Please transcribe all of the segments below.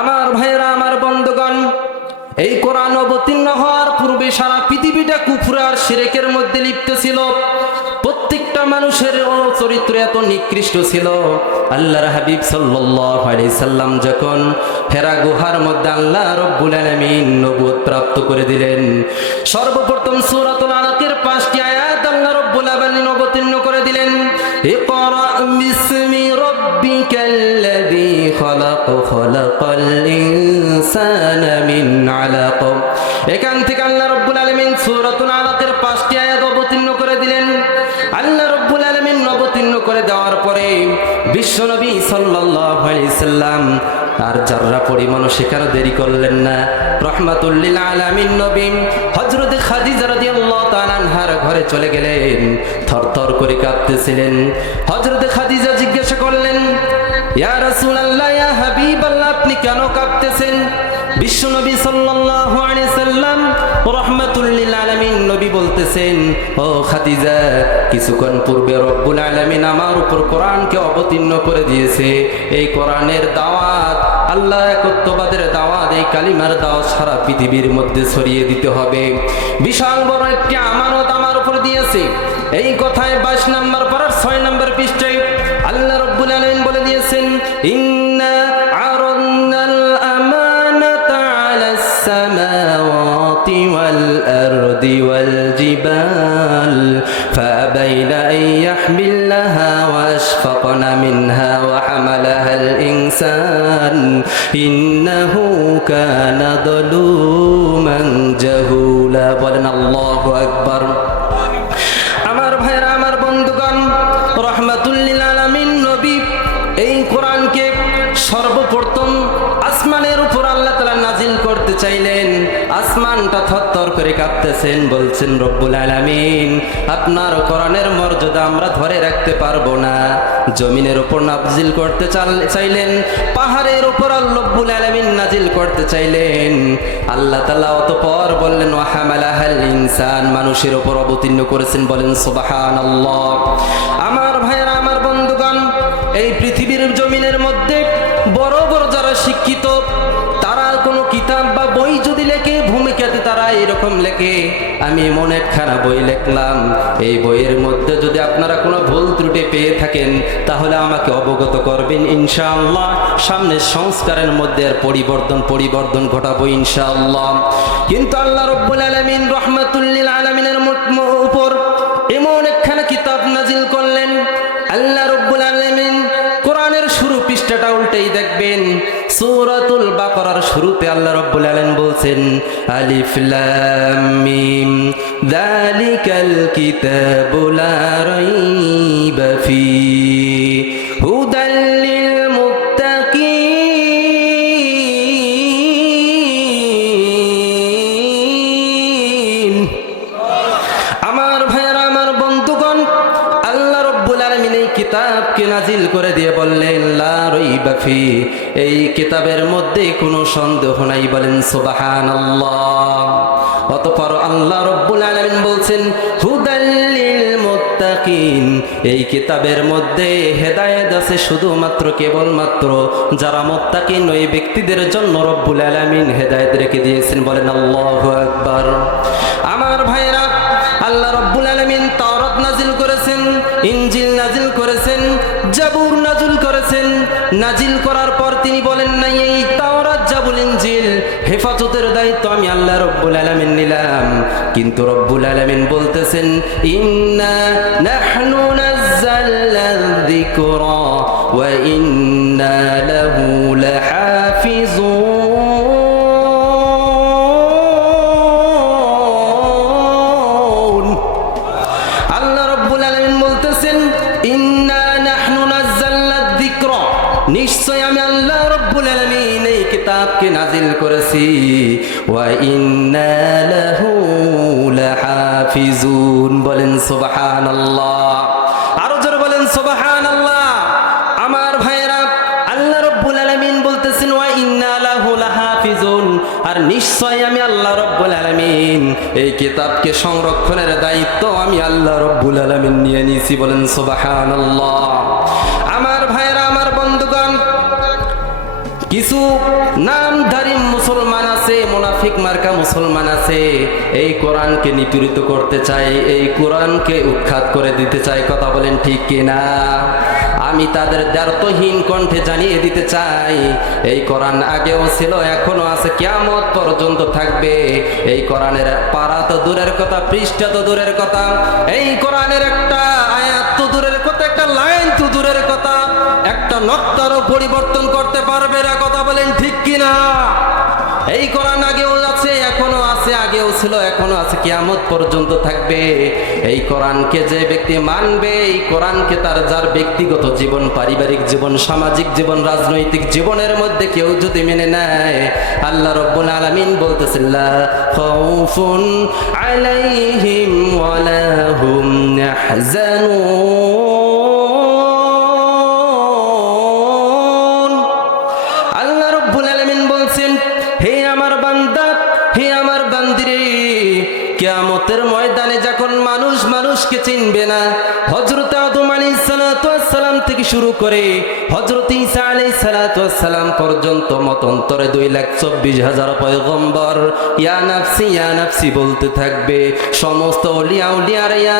আমার ভাইয়েরা, আমার বন্ধুগণ, এই কোরআন অবতীর্ণ হওয়ার পূর্বে সারা পৃথিবীটা কুফর আর শিরকের মধ্যে লিপ্ত ছিল। প্রত্যেকটা মানুষের চরিত্র এত নিকৃষ্ট ছিল। আল্লাহর হাবিব সাল্লাল্লাহু আলাইহি সাল্লাম যখন হেরা গুহার মধ্যে আল্লাহ রাব্বুল আলামিন নবুয়ত প্রাপ্ত করে দিলেন, সর্বপ্রথম সূরাতুল আলাকের 5টি আয়াত আল্লাহ রাব্বুল আলামিন অবতীর্ণ করে দিলেন। ইকরা বিসমি রাব্বিকাল্লাযী খালাক খালাকাল ইনসানা মিন আলাক। এখান থেকে আল্লাহ রাব্বুল আলামিন সূরাতুল আলাকের 5টি আয়াত অবতীর্ণ করে দিলেন। আল্লাহ রাব্বুল আলামিন অবতীর্ণ করে দেওয়ার পরে বিশ্বনবী সাল্লাল্লাহু আলাইহি সাল্লাম আর যারা পরিমাণও সেখানে দেরি করলেন না, রহমাতুল লিল আলামিন নবী হযরত খাদিজা রাদিয়াল্লাহু তাআলা আনহার ঘরে চলে গেলেন। থরথর করে কাঁপতেছিলেন। হযরত খাদিজা জিজ্ঞাসা করলেন, ইয়া রাসূলুল্লাহ, ইয়া হাবিবাল্লাহ, আপনি কেন কাঁপতেছেন? বিশ্বনবী সাল্লাল্লাহু আলাইহি সাল্লাম রহমাতুল লিল আলামিন নবী বলতেছেন, ও খাদিজা, কিছুক্ষণ পূর্বে রব্বুল আলামিন আমার উপর কোরআনকে অবতীর্ণ করে দিয়েছে। এই কোরআনের দাওয়াত, আল্লাহ একত্ববাদের দাওয়াত, এই কালিমার দাওয়াত সারা পৃথিবীর মধ্যে ছড়িয়ে দিতে হবে। বিশাল বড় একটি আমানত আমার উপর দিয়েছে। এই কথায় 22 নম্বর পারার 6 নম্বর পৃষ্ঠায় আল্লাহ রব্বুল আলামিন বলে দিয়েছেন, ইন্না আরাদনাল আমানাতা আলাস সামাওয়াতি ওয়াল আরদি ওয়াল জিবাল ফাআবাইনা আন ইয়াহমিলনাহা ওয়া আশফাকনা মিনহা ওয়া হামালাহাল ইনসান ইন্নাহু কানা যালুমান জাহুলা। বলেন আল্লাহু আকবার। আমার ভাইরা, আমার বন্ধুগণ, রহমাতুল লিল আলামিন নবী এই কোরআনকে সর্বপ্রথম আসমানের উপর আল্লাহ তাআলা নাজিল করতে চাইলেন। আসমানটা থরথর করে কাঁপতেছেন, বলছেন, রব্বুল আলামিন, আপনার কোরআনের মর্যাদা আমরা ধরে রাখতে পারবো না। জমিনের উপর নাজিল করতে চাইলেন, পাহাড়ের উপর রব্বুল আলামিন নাজিল করতে চাইলেন। আল্লাহ তাআলা অতঃপর বললেন, ওয়া হামালাহাল ইনসান, মানুষের উপর অবতীর্ণ করেছেন। বলেন সুবহানাল্লাহ। আমার ভাইয়েরা, আমার বন্ধুগণ, এই পৃথিবীর জমিনের মধ্যে বড় বড় যারা শিক্ষিত, তারা কোনো কিতাব বা বই যদি লেখে, ভূমিকাতে তারা এরকম লেখে, আমি এমন একখানা বই লিখলাম, এই বইয়ের মধ্যে যদি আপনারা কোনো ভুল ত্রুটি পেয়ে থাকেন তাহলে আমাকে অবগত করবেন, ইনশাআল্লাহ সামনে সংস্কারের মধ্যে আর পরিবর্তন ঘটাবো ইনশাআল্লাহ। কিন্তু আল্লাহ রাব্বুল আলামিন রহমাতুল লিল আলামিনের উপর এমন একখানা কিতাব নাজিল করলেন। আল্লাহ রাব্বুল আলামিন কোরআনের শুরু পৃষ্ঠাটা উল্টেই দেখবেন, সূরাতুল বাকারার শুরুতে আল্লাহ রাব্বুল আলামিন বলছেন, আলিফ লাম মিম যালিকাল কিতাবু লা রাইবা ফীহি হুদাল লিল মুত্তাকিন। আমার ভাইয়েরা, আমার বন্ধুগণ, আল্লাহ রাব্বুল আলামিন এই কিতাবকে নাজিল করে দিয়ে বললেন, লা রাইবা ফীহি, এই কিতাবের মধ্যে কোনো সন্দেহ নাই। বলেন সুবহানাল্লাহ। অতঃপর আল্লাহ রাব্বুল আলামিন বলছেন, হুদাল লিল মুত্তাকিন, এই কিতাবের মধ্যে হেদায়েত আছে শুধুমাত্র কেবলমাত্র যারা মুত্তাকিন, ওই ব্যক্তিদের জন্য রব্বুল আলামিন হেদায়েত রেখে দিয়েছেন। বলেন আল্লাহু আকবার। আমার ভাইরা, আল্লাহ রাব্বুল আলামিন তাওরাত নাজিল করেছেন, ইনজিল নাজিল করেছেন, জাবুর নাজিল করেছেন। নাজিল করার পর তিনি বলেন নাই, এই তাওরাত, জাবুর, ইনজিল হেফাজতের দায়িত্ব আমি আল্লাহ রাব্বুল আলামিন নিলাম। কিন্তু রব্বুল আলামিন বলতেছেন, ইন্না নাহনু নাযালনা যিকরা ওয়া ইন্না লাহু লাহাফিজুন। নিশ্চয় আমি আল্লাহ রাব্বুল আলামিন এই কিতাবকে নাজিল করেছি, ওয়া ইন্না লাহু লাহাফিজুন। বলেন সুবহানাল্লাহ। আরো জোরে বলেন সুবহানাল্লাহ। আমার ভাইয়েরা, আল্লাহ রাব্বুল আলামিন বলতেছেন, ওয়া ইন্না লাহু লাহাফিজুন, আর নিশ্চয় আমি আল্লাহ রাব্বুল আলামিন এই কিতাবকে সংরক্ষণের দায়িত্ব আমি আল্লাহ রাব্বুল আলামিন নিয়ে নিয়েছি। বলেন সুবহানাল্লাহ। আমার ভাইয়েরা, আমার বন্ধুগণ, কিছু নামধারী মুসলমান আছে, মুনাফিক মার্কা মুসলমান আছে, এই কোরআনকে নিপীড়িত করতে চায়, এই কোরআনকে উৎখাত করে দিতে চায়। কথা বলেন ঠিক কিনা? আমি তাদের দ্ব্যর্থহীন কণ্ঠে জানিয়ে দিতে চাই, এই কোরআন আগেও ছিল, এখনো আছে, কিয়ামত পর্যন্ত থাকবে। এই কোরআনের পারা তো দূরের কথা, পৃষ্ঠা তো দূরের কথা, এই কোরআনের একটা আয়াত তো দূরের কথা, একটা লাইন তো দূরের কথা, একটা নক্তারও পরিবর্তন করতে পারবে না। কথা বলেন ঠিক কিনা? এই কোরআন আগেও আছে, এখনো আছে, আগেও ছিল, এখনো আছে, কিয়ামত পর্যন্ত থাকবে। এই কোরআনকে যে ব্যক্তি মানবে, এই কোরআনকে তার যার ব্যক্তিগত জীবন, পারিবারিক জীবন, সামাজিক জীবন, রাজনৈতিক জীবনের মধ্যে কেউ যদি মেনে নেয়, আল্লাহ রাব্বুল আলামিন বলতেছেন লা খাউফুন আলাইহিম ওয়ালা হুম ইয়াহজানুন। আল্লাহ রাব্বুল আলামিন বলছেন, হে আমার বান্দা, হে আমার বান্দিরে, কিয়ামতের ময়দানে যখন মানুষ মানুষকে চিনবে না, হযরত আদম আলাইহিস সালাতু ওয়াস সালাম থেকে শুরু করে হযরত ঈসা আলাইহিস সালাতু ওয়াস সালাম পর্যন্ত মতান্তরে 2,24,000 পয়গম্বর ইয়া নাফসি বলতে থাকবে। সমস্ত ওলিয়া উলিয়ারা ইয়া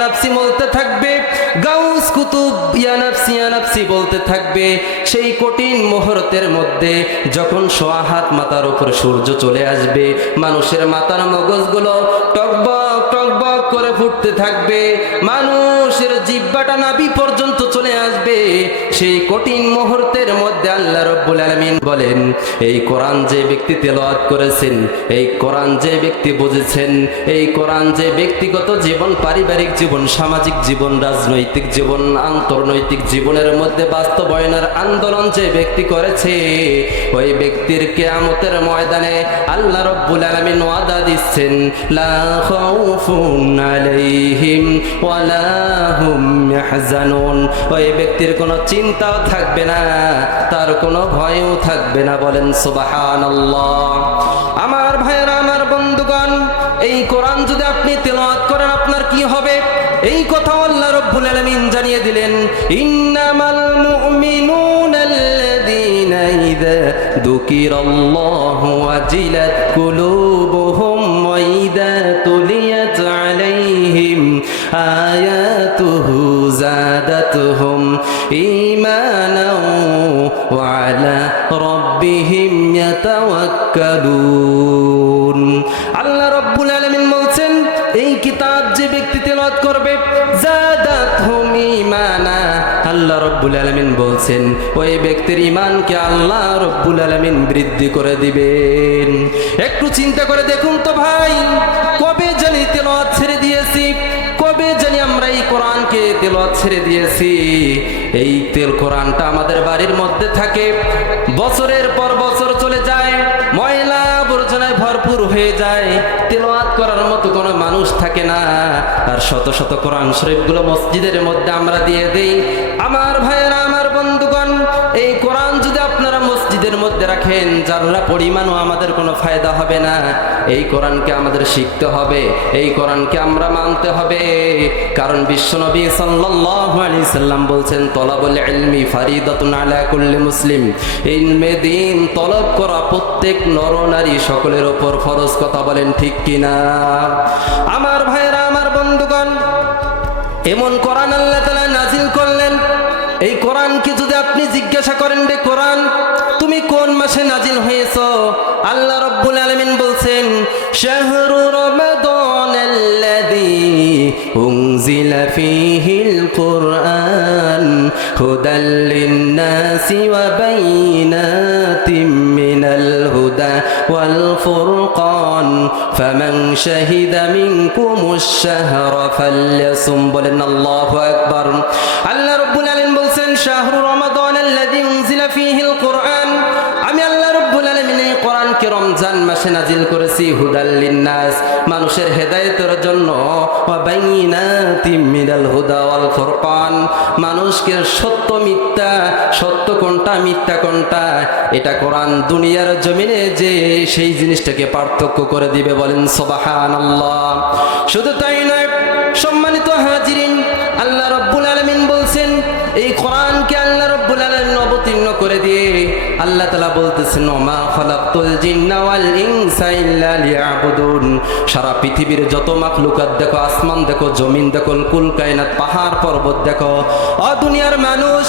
নাফসি বলতে থাকবে। গাউস কুতুব ইয়া নাফসি বলতে থাকবে। সেই কঠিন মুহূর্তের মধ্যে যখন সোয়া হাত মাথার উপর সূর্য চলে আসবে, মানুষের মাথার মগজগুলো টকবক টকবক করে ফুটতে থাকবে, মানুষের জিহ্বাটা নাভি পর্যন্ত চলে আসবে। সেই কঠিন মুহূর্তের মধ্যে আল্লাহ রাব্বুল আলামিন বলেন, এই কোরআন যে ব্যক্তি তেলাওয়াত করেছেন, এই কোরআন যে ব্যক্তি বুঝেছেন, এই কোরআন যে ব্যক্তিগত জীবন, পারিবারিক জীবন, সামাজিক জীবন, রাজনৈতিক জীবন, আন্তর্নৈতিক জীবনের মধ্যে বাস্তবায়নের আন্দোলন যে ব্যক্তি করেছে, ওই ব্যক্তির কিয়ামতের ময়দানে আল্লাহ রাব্বুল আলামিন ওয়াদা দিচ্ছেন, লা খাউফুন আলাইহিম ওয়ালা হুম ইয়াহজানুন। ওই ব্যক্তির কোনো চিন্তাও থাকবে না, তার কোনো ভয়ও থাকবে না। বলেন সুবহানাল্লাহ। আমার ভাইরা, আমার বন্ধুগণ, এই কোরআন যদি আপনি তেলাওয়াত করেন, আপনার কি হবে? এই কথা আল্লাহ রাব্বুল আলামিন জানিয়ে দিলেন, ইন্নামাল মুমিনুনাল্লাযীনা ইযা যুকিরাল্লাহু ওয়াজিলাত কুলুবুহুম ওয়া ইযা তুলিয়াত আলাইহিম আয়াতুহু যাদাতুহুম ঈমানাও ওয়া আলা রাব্বিহিম ইয়াতাওয়াক্কালুন। আল্লাহ রাব্বুল আলামিন বলছেন, এই কিতাব যে ব্যক্তি তেলাওয়াত করবে, যাদাতহুম ঈমানা, আল্লাহ রাব্বুল আলামিন বলছেন ওই ব্যক্তির ঈমানকে আল্লাহ রাব্বুল আলামিন বৃদ্ধি করে দিবেন। একটু চিন্তা করে দেখুন তো ভাই, কবে জানি তেলাওয়াত ছেড়ে দিয়েছি, কবে জানি আমরা এই কোরআনকে তেলাওয়াত ছেড়ে দিয়েছি। এই কোরআনটা আমাদের বাড়ির মধ্যে থাকে, বছরের পর বছর চলে যায়, ময়লা আবর্জনায় ভরপুর হয়ে যায়, তেলাওয়াত করার মতো কোনো মানুষ থাকে না। আর শত শত কোরআন শরীফগুলো মসজিদের মধ্যে আমরা দিয়ে দেই। আমার ভাইয়েরা, আমার বন্ধুগণ, এই কোরআন যদি আপনারা মসজিদের মধ্যে রাখেন, যারা পরিমাণও আমাদের কোনো ফায়দা হবে না। এই কোরআনকে আমাদের শিখতে হবে, এই কোরআনকে আমরা মানতে হবে। কারণ বিশ্বনবী সাল্লাল্লাহু আলাইহি সাল্লাম বলছেন, তলাবুল ইলমি ফারিদাতুন আলা কুল্লি মুসলিম। ইলমে দ্বীন তলব করা প্রত্যেক নর নারী সকলের উপর ফরজ। কথা বলেন ঠিক কিনা? আমার ভাইয়েরা, আমার বন্ধুগণ, এমন কোরআন আল্লাহ তাআলা নাজিল করলেন। এই কোরআনকে যদি আপনি জিজ্ঞাসা করেন, রে কোরআন তুমি কোন মাসে নাজিল হয়েছো, আল্লাহ রাব্বুল আলামিন বলছেন, শাহরু রমাদানাল্লাযী উনজিলা ফীহিল কুরআন হুদাল লিন-নাসি ওয়া বাইনাতিম মিনাল হুদা ওয়াল ফুরকান ফামান শাহিদা মিনকুমুশ শাহরা ফালইয়াসুম। বলেন আল্লাহু আকবার। আল্লাহ রাব্বুল আলামিন বলছেন, শাহরু রমাদানাল্লাযী উনজিলা ফীহিল কুরআন, আমি আল্লাহ রাব্বুল আলামিন এই কোরআনকে রমজান মাসে নাজিল করেছি, হুদাল লিন-নাস, মানুষের হেদায়েতের জন্য, ওয়া বাইনাতিম মিনাল হুদা ওয়াল ফুরকান, মানুষকে সত্য মিথ্যা, সত্য কোনটা মিথ্যা কোনটা, এটা কোরআন দুনিয়ার জমিনে যে সেই জিনিসটাকে পার্থক্য করে দিবে। বলেন সুবহানাল্লাহ। শুধু তাই নয়, সম্মানিত হাজিরিন, আল্লাহ রাব্বুল আলামিন বলছেন, এই কোরআনকে আল্লাহ রাব্বুল আলামিন অবতীর্ণ করে দিয়ে আল্লাহ তাআলা বলতেছেন ওমা খালাকতুল জিন্না ওয়াল ইনসা ইল্লা লিয়াবুদুন। সারা পৃথিবীর যত মাখলুকাত দেখো, আসমান দেখো, জমিন দেখো, কুল কায়নাত, পাহাড় পর্বত দেখো, ও দুনিয়ার মানুষ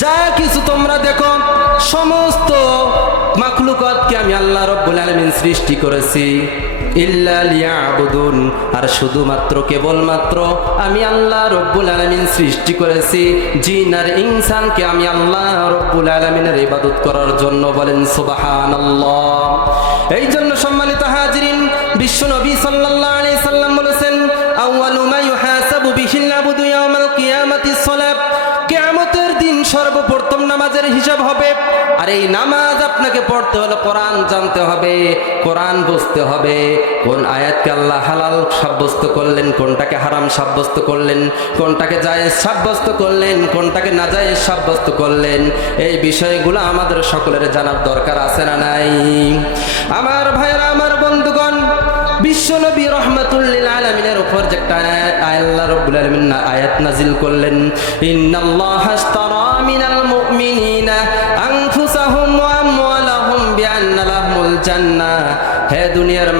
যা কিছু তোমরা দেখো, সমস্ত মাখলুকাতকে আমি আল্লাহ রাব্বুল আলামিন সৃষ্টি করেছি ইল্লা লিয়াবুদুন, আর শুধুমাত্র কেবলমাত্র আমি আল্লাহ রাব্বুল আলামিন সৃষ্টি করেছি জিন আর ইনসানকে আমি আল্লাহ রাব্বুল আলামিনের ইবাদত করার জন্য। বলেন সুবহানাল্লাহ। এই জন্য সম্মানিত হাজিরিন, বিশ্ব নবী সাল্লাল্লাহু আলাইহি সাল্লাম বলেছেন আউয়ালু মা ইউহাসাবু বিহিল আবদু ইয়াউমাল কিয়ামাতিস সালাত। কিয়ামতের দিন সর্বপ্রথম নামাজের হিসাব হবে। আর এই নামাজ আপনাকে পড়তে হলে কোরআন জানতে হবে, কোরআন বুঝতে হবে, কোন আয়াতকে আল্লাহ হালাল সাব্যস্ত করলেন, কোনটাকে হারাম সাব্যস্ত করলেন, কোনটাকে জায়েজ সাব্যস্ত করলেন, কোনটাকে নাজায়েজ সাব্যস্ত করলেন। এই বিষয়গুলো আমাদের সকলের জানার দরকার আছে না নাই? আমার ভাইরা, আমার বন্ধুগণ, বিশ্বনবী রাহমাতুল লিল আলামিনের উপর যে একটা আল্লাহ রাব্বুল আলামিন আয়াত নাজিল করলেন, ইন্নাল্লাহা আশতারা মিনাল মুমিনিনা আনফুসাহুম ওয়া আমওয়ালাহুম বিআন্না লাহুমুল জান্নাহ। হে দুনিয়ার